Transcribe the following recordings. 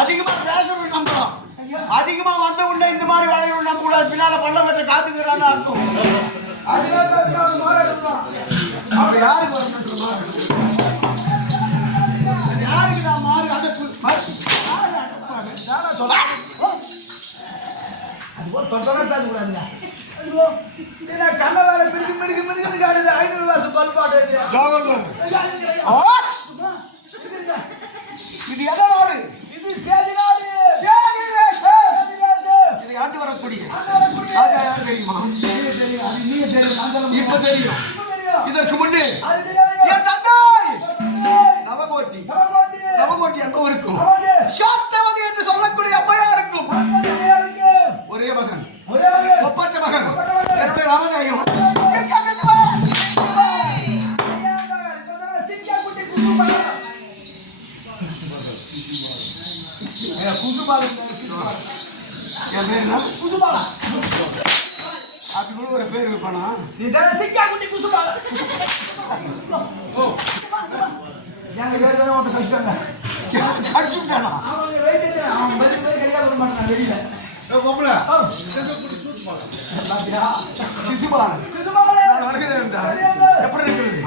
அதிகமா பேசணும் நம்புறோம். அதிகமா வந்த உடனே இந்த மாதிரி வளையணும் நம்ப கூடாது. பின்னால பள்ள பெற்ற காத்துக்கிறான்னு அர்த்தம். அப்ப யாருக்கு யாருக்கு நான் மாறி அதை பேசக்கூடாதுங்க. கண்ண வேலை மிருகு மிருகு மிருகு காடுது. 500 வருஷம் பல்பாடு இது எதை நாடு? இது சேதி நாடு. இதை ஆண்டு வரக்கூடிய யார் தெரியுமா? இப்ப தெரியும். இதற்கு முன்னே என் தந்தை நவகோட்டி நவகோட்டி என்பவர் இருக்கும். சாத்தவதி என்று சொல்லக்கூடிய அப்பையா இருக்கும். ஒரே மகன் ஒப்பற்ற மகன் என்னுடைய ராமதாயம். என் பேர் என்ன? குசுபாலா. அதுக்குள்ள ஒரு பேர் இருப்பானா? சிக்கா குட்டி குசுபாலா. எங்க பேர் ஓட்ட கஷ்டங்க. கஷ்டம்தானா? அவங்க வெயிட் அவன் பதில் போய் கடியால வர மாட்டான் வெளியில. கோமலா சிசுபாலன் நான் வருகிறேன். எப்படி இருக்குது?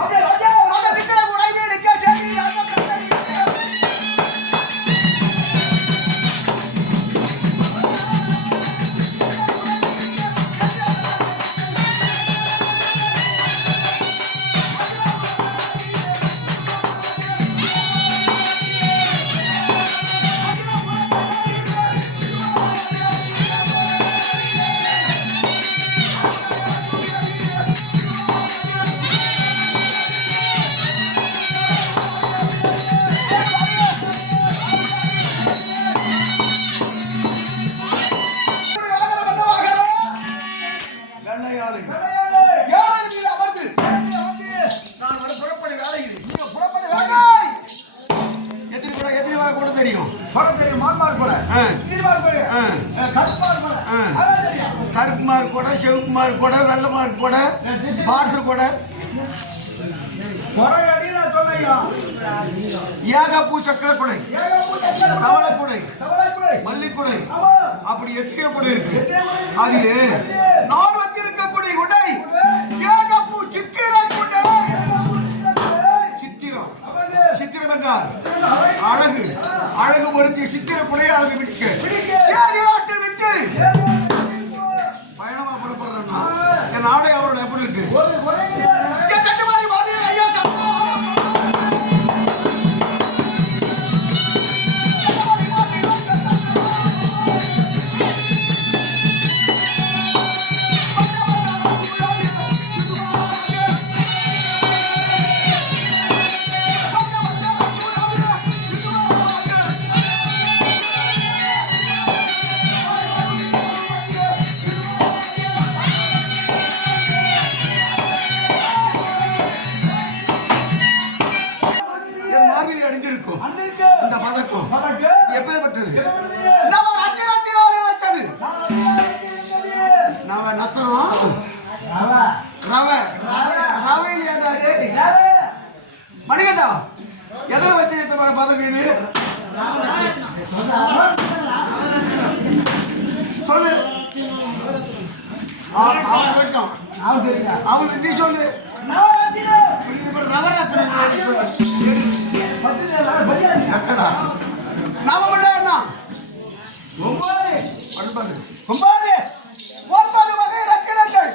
அந்த நிக்கிற கூட நிக்க சரி. கருப்புமார் கூட செவக்குமார் கூட வெள்ளமார் கூட பாட்டு கூட ஏகப்பூ சக்கர குடை தவளை குடை மல்லிக்குடை அப்படி எத்தனை குடை இருக்கு. அதிலே நான் வச்சிருக்கக்கூடிய குடை ஏகப்பூ சித்திர குடை. சித்திரம் சித்திரம் என்றால் அழகு. அழகு பொருந்திய சித்திர குடை அழகு விட்டு விட்டு பயணமா புறப்படுறேன்னா என் நாடே அவரோட எப்படி இருக்கு? இந்த பதக்கம் எப்பேற்பட்டது? நாம நத்தனம் ரவை ரவையில் ஏதாவது மணிகண்டா எதிர வச்சு பதக்கம் இது சொல்லு. அவன் நீ சொல்லு. ரவை ரத்தனம் நாம மட்டும் என்ன 9 வகை ரத்தினங்கள்.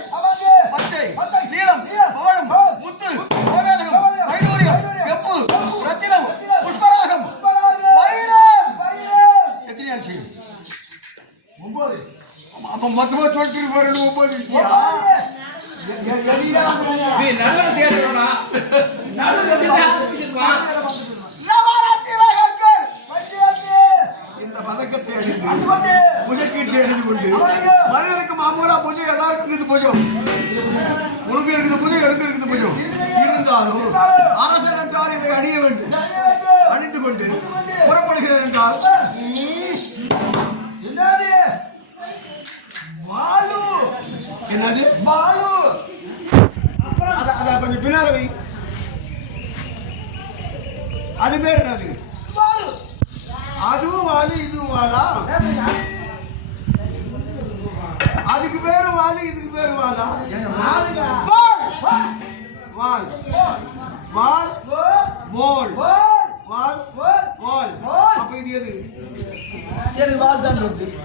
பச்சை நீலம் பவழம் முத்து கோவேதகம் வைடூரியம் வெப்பு ரத்தினம் புஷ்பராகம் வைரம். எத்தனையாச்சு? 9. அப்ப மொத்தமா சொல்லிட்டு போறேன். 9 இந்த பதக்கத்தை அணிந்து புஜக்கீட்டை அணிந்து கொண்டு மனிதனுக்கு மாமூலா பூஜை எல்லாருக்கும் இருக்குது. பூஜம் உனக்கு இருக்குது பூஜை, எனக்கு இருக்குது பூஜம். இருந்தாலும் அரசர் என்றால் இதை அணிய வேண்டும். அணிந்து கொண்டு புறப்படுகிறேன் என்றால் என்னது பாலு அத கொஞ்சம் பின்னால வை. அது பேர் என்னது? பாலு வாலா வாலுங்க வால் வால் வால் வால் வால் அப்ப இது எது எனக்கு வால் தான் தெரியுது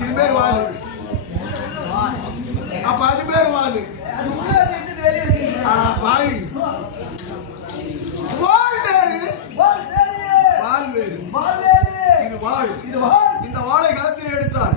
இது பேர் வால் அப்ப அது பேர் வால் ஆனா வாய் வால் வேறு வால் வேறு இது வாள் இந்த வாளை களத்தில் எடுத்தார்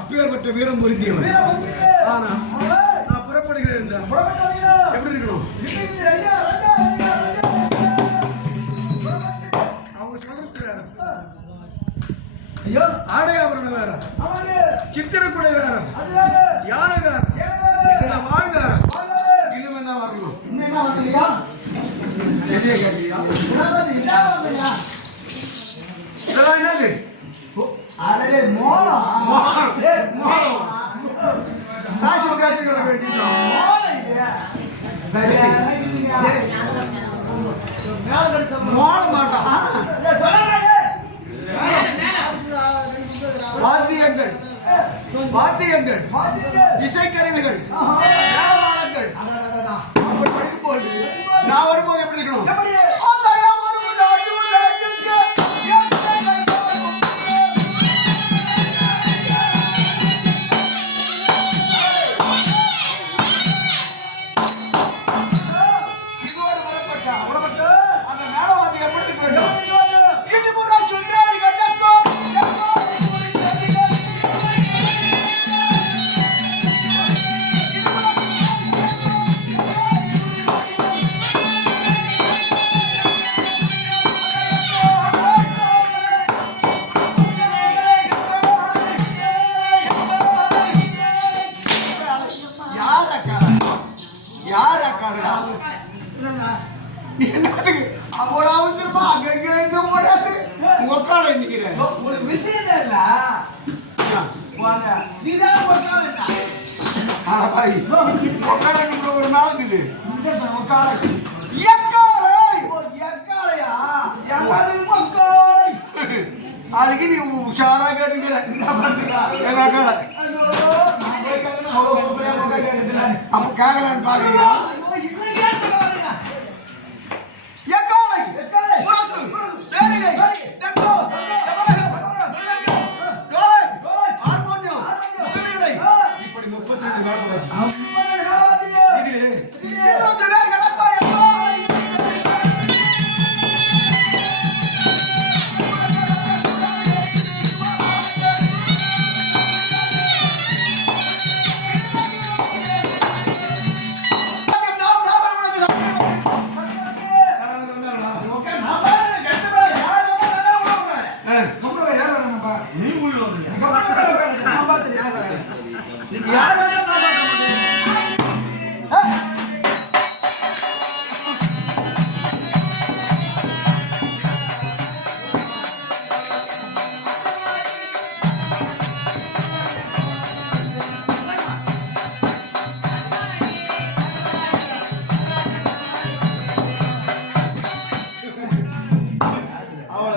அப்பேற்பட்ட வீரம் பொருந்தியவன். ஆனா நான் புறப்படுகிறேன் எப்படி இருக்கணும்? அவங்க சொல்றது வேற, ஆடையாபரணம் வேற, சித்திரக்குடை வேற, யானை வேற, வாழ் வேற. இன்னும் என்ன வரணும்? இதெல்லாம் என்னது? வாத்தியங்கள் இசைக்கருவிகள் மேளதாளங்கள் அப்படி படிக்கும் போது நான் வரும்போது எப்படி இருக்கணும்? ஒரு நாளுக்கு அதுக்கு நீ உஷாரா கேட்டுக்கிற அப்ப கேட்கலான்னு பாக்குறியா?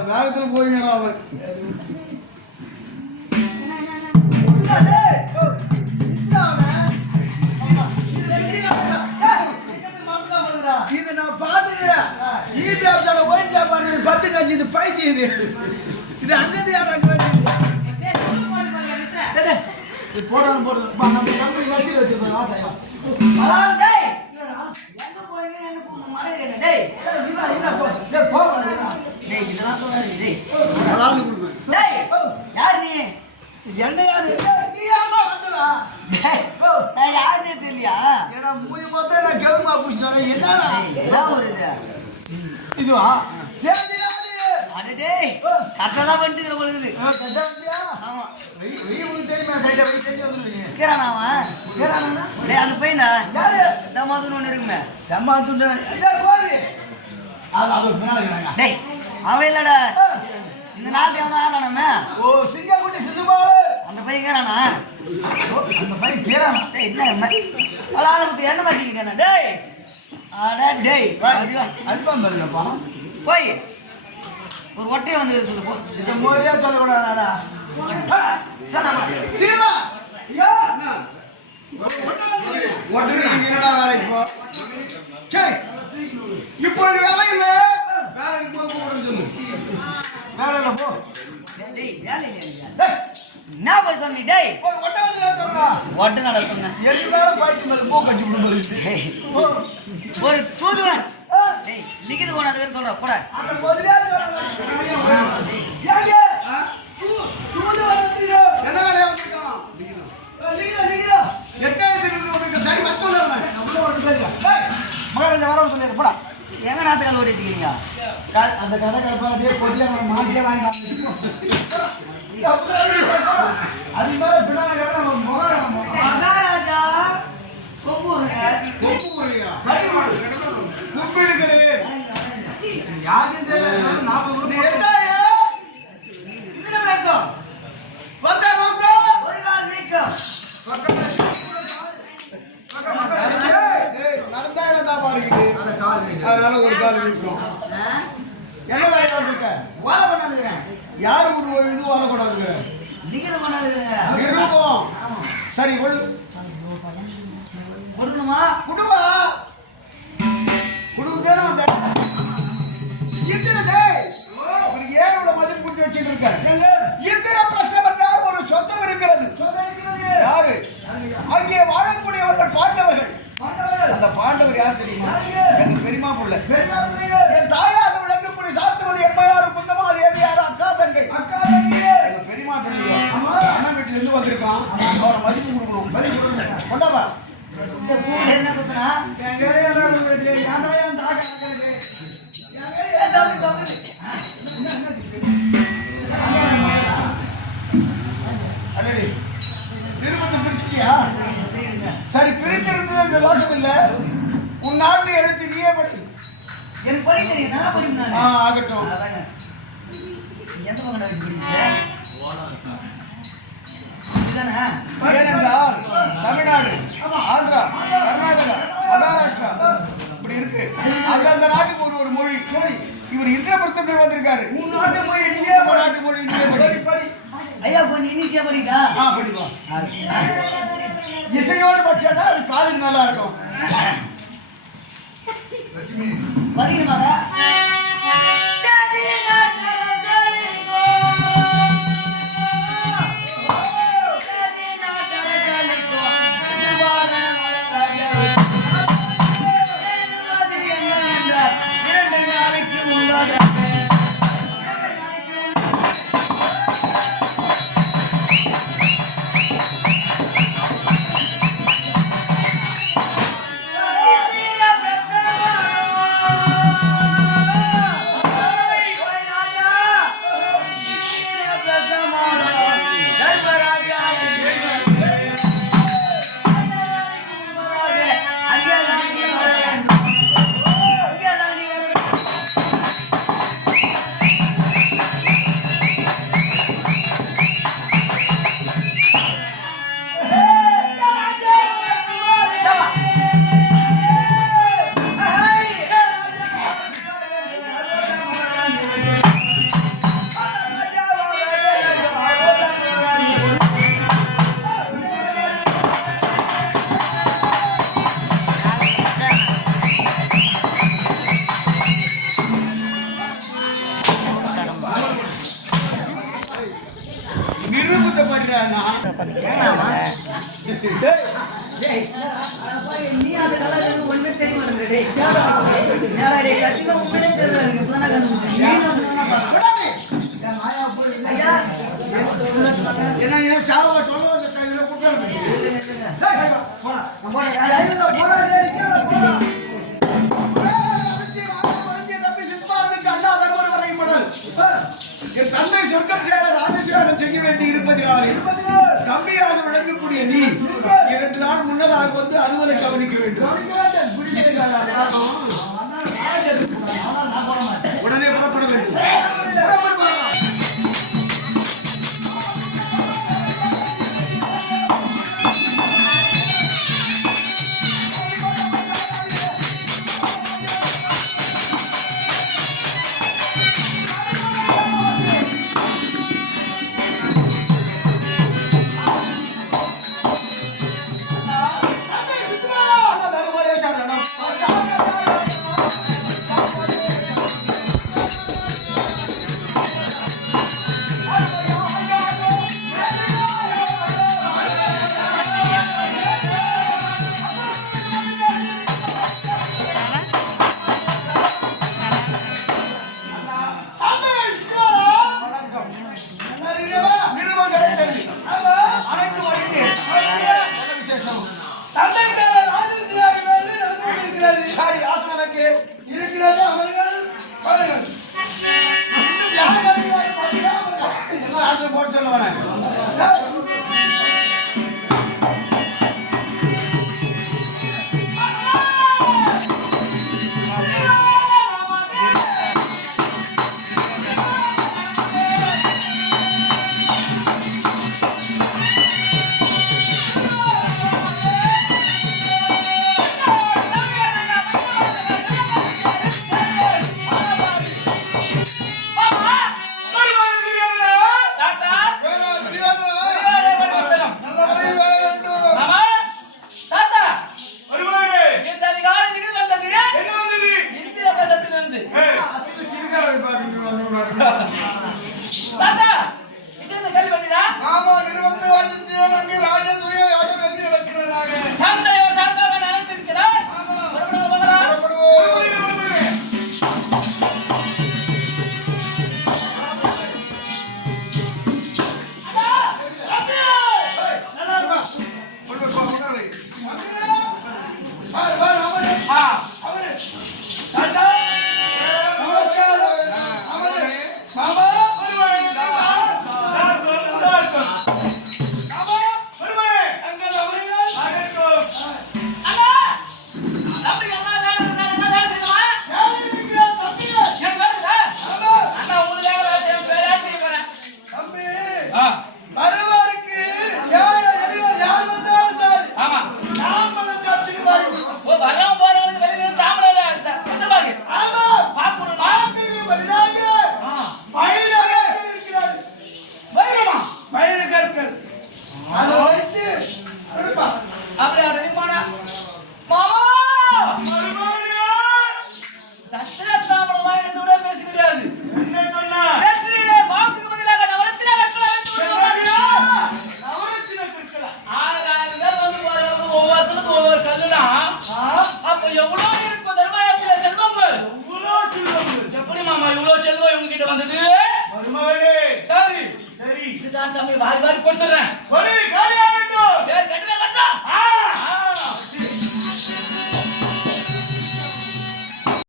வேகத்தில் போய்கிறான் அவன். இது நான் பாத்துக்கிறேன். ஒயின் சாப்பாடு 10 கஞ்சி இது பைத்தியம் இது அங்கிருந்து போடான்னு போடுறது நம்ம கம்பெனி வசூல் வச்சிருக்கோம். யார் நீ என்ன யாரு? நீ யாரா வந்தா நான் யாருன்னே தெரியலையா? ஏன்னா மூஞ்சி பார்த்தா நான் கேவுமா பூசிட்டு என்னடா என்ன ஒரு இது? இதுவா சேந்திராது அடடே, கரெக்டாதான் வந்துட்டு நம்ம இருக்குது. கட்ட வந்தியா ஆமா. வெய் உங்களுக்கு தெரியுமா கைட்ட வெய் தெரிஞ்சு வந்துருவீங்க இருக்கிறானா அவன்? கேறானா டேய், அந்த பையனா யாரு தமாதுன்னு ஒண்ணு இருக்குமே. தம்மா துண்டா அடே பாரு அது பின்னால இருக்காங்க டேய், அவன் இல்லடா. இந்த நாட்டு அவன் ஆறானாமே. ஓ சிங்கக்குட்டி சிசுபாலு அந்த பையன் கேறானா? அந்த பையன் கேறானா டேய், என்ன ஆளுக்கு என்ன மாத்திக்கிறேன்? டேய், அட டேய், வா இங்க வா. அல்பம் பண்ணப்பா போய் ஒரு ஒட்டையை வந்து சொல்லு போ. இந்த மோரியா சொல்ல கூடாதா சீமா யா ஒட்டுக்கு என்னடா வேலை இப்போ? சரி, இப்பொழுது வேலை இல்லை. வேலை இருக்கும்போது கூப்பிடுன்னு சொல்லு. வேற இல்ல போ டேய், வேலை இல்லையா? டேய் என்ன போய் சொன்னி? டேய், ஒரு ஒட்ட வந்து கேட்டறா ஒட்டை நட சொன்னேன். எல்லாரும் பைக்கு மேல போ கட்டி விடு போல டேய், ஒரு தூதுவன். டேய், லிகிது போனது சொல்ற போட. அந்த முதலியா சொல்றாங்க யாங்க ஆ? தூது வந்து என்ன வேலையா வந்திருக்கானோ? நீங்க எட்டாயிரத்தி உங்களுக்கு சரி வர சொல்ல அவனை. நம்மள ஒரு பேருங்க டேய் மகாராஜா வரணும் சொல்லிரு போடா எங்க நாத்துக்கால் ஓடி வச்சுக்கிறீங்க? அந்த கதை கலப்பாடியே கொடியா மாட்டியே வாங்கி அது மேல பின்னால கதை நம்ம மகாராஜா கொம்பூருங்க. கொம்பு போடுறியா? குப்பி எடுக்கிறேன். யாருக்கும் தெரியல 40 நீ எட்டாயா? இதுல ரத்தம். வந்தா வாங்க. ஒரு கால் நீக்கம். டேய், நடந்தா வேண்டாம் பாருங்க. அதனால ஒரு கால் நிற்கும். என்ன வேலையா வந்திருக்க? ஓலை கொண்டாந்துக்கிறேன். யாரு ஒரு இது வரக்கூடாதுங்க. லிகிது கொண்டாந்துக்கிறேங்க. நிரூபம். சரி ஒழு கொடுக்கணுமா? குடுவா குடுவுதானே வந்தேன். இந்திர டேய், இவருக்கு ஏன் இவ்வளவு மதிப்பு கூட்டி வச்சுட்டு இருக்க? இந்திர பிரசவம் என்றால் ஒரு சொந்தம் இருக்கிறது. யாரு? அங்கே வாழக்கூடியவர்கள் பாண்டவர்கள். அந்த பாண்டவர் யார் தெரியுமா? எங்க பெரியமா புள்ள. என் தாயாக விளங்கக்கூடிய சாத்தமதி எம்மையாரும் குந்தமா தேவியார் அக்கா தங்கை. எங்க பெரியமா பிள்ளை அண்ணன் வீட்டுல இருந்து வந்திருக்கான். அவரை மதிப்பு கொடுக்கணும். கொண்டாப்பா. இந்த பூவில் என்ன குத்துனா? அடடே, நிருபத்தை பிரிச்சிட்டியா? சரி, பிரித்திருந்தது தோஷம் இல்ல. உன் நாட்டு எழுத்து நீயே படி. எனக்கு படி தெரியும், நல்லா படிக்கும் நானு. ஆகட்டும். அதாங்க. எந்த பக்கம் வச்சுக்கிறீங்க? இதுதானே? ஏனென்றால் தமிழ்நாடு, ஆந்திரா, கர்நாடகா, மகாராஷ்டிரா இப்படி இருக்கு. அந்தந்த நாட்டுக்கு ஒரு ஒரு மொழி. இவர் இந்திரபிரசத்தை வந்திருக்காரு. உன் நாட்டு மொழி நீயே ஒரு நாட்டு மொழி நீயே படி. ஐயா கொஞ்சம் ஈஸியா படிக்கா? படிக்கலாம். இசையோடு படிச்சாதான் அது காதுக்கு நல்லா இருக்கும். படிக்கணுமாங்க? நிருபத்தை படிக்கிறானா? நீ அது நல்லா ஒண்ணுமே தெரிய மாட்டேங்குது. சத்தியமா உண்மையிலே தெரியல. நீங்க இப்பதானே கண்டுபிடிச்சீங்க. ஐயா என்ன சாவா சொல்ல என் தந்தை சொர்க்கம் சேர ராஜசியாகம் செய்ய வேண்டி இருப்பதினாலே தம்பியாக விளங்கக்கூடிய நீ 2 நாள் முன்னதாக வந்து அலுவலை கவனிக்க வேண்டும். உடனே புறப்பட வேண்டும். போட்டு சொல்ல